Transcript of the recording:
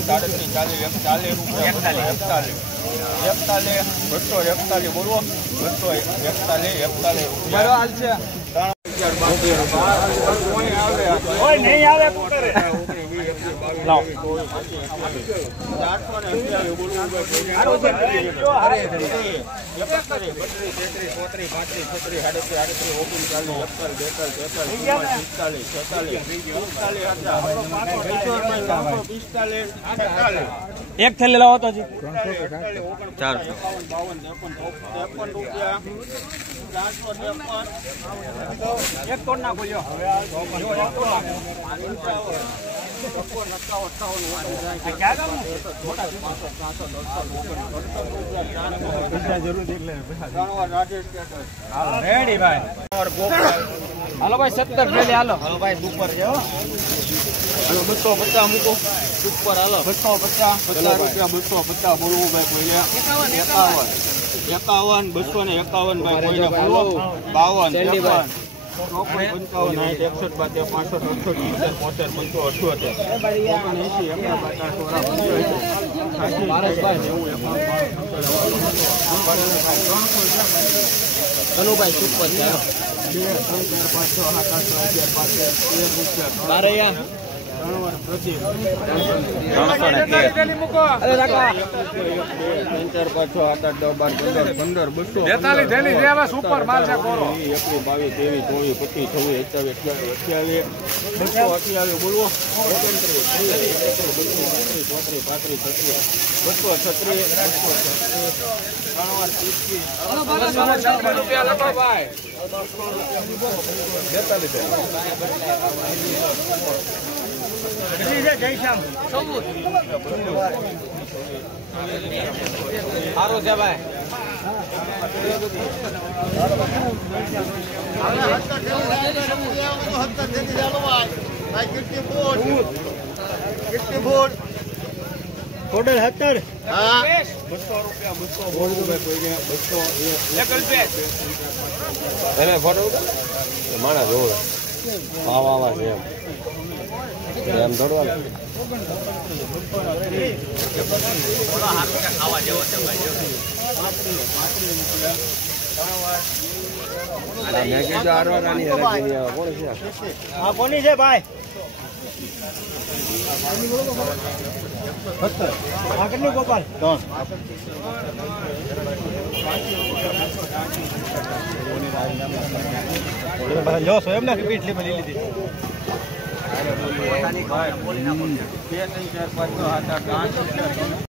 37 40 41 241 બોલો 241 બરો હાલ છે કોઈ નહીં આવે કુકરે લાવ 440 એક થેલી લાવો તો જી 452 રૂપિયા 453 એક કોણ ના બોલ્યો રેડી ભાઈ હાલો ભાઈ 70 થેલી હાલો ભાઈ ઉપર છે હાલો 250 મૂકો ઉપર હાલો 250 રૂપિયા 250 બોલવું ભાઈ કોઈને 51 251 ભાઈ કોઈને બોલો 52 ચલો ભાઈ સુપર છે 2 3 4 5 6 7 8 9 10 12 સુપર માલ છે કોરો 21 22 23 24 25 26 27 28 બોલવો જયશ્યામ સારું છે ભાઈ ટોટલ 70 હા 200 રૂપિયા 200 બોલવું ભાઈ કોઈને 200 એને ફોટો માણા જોવે વાહ છે એમ દોડવા ખાવા જેવો છે કોની છે ભાઈ કેટલી ગોપાલ જો છો એમ ને પીઠલી લઈ લીધી 2 3 4 5 6 7 8 9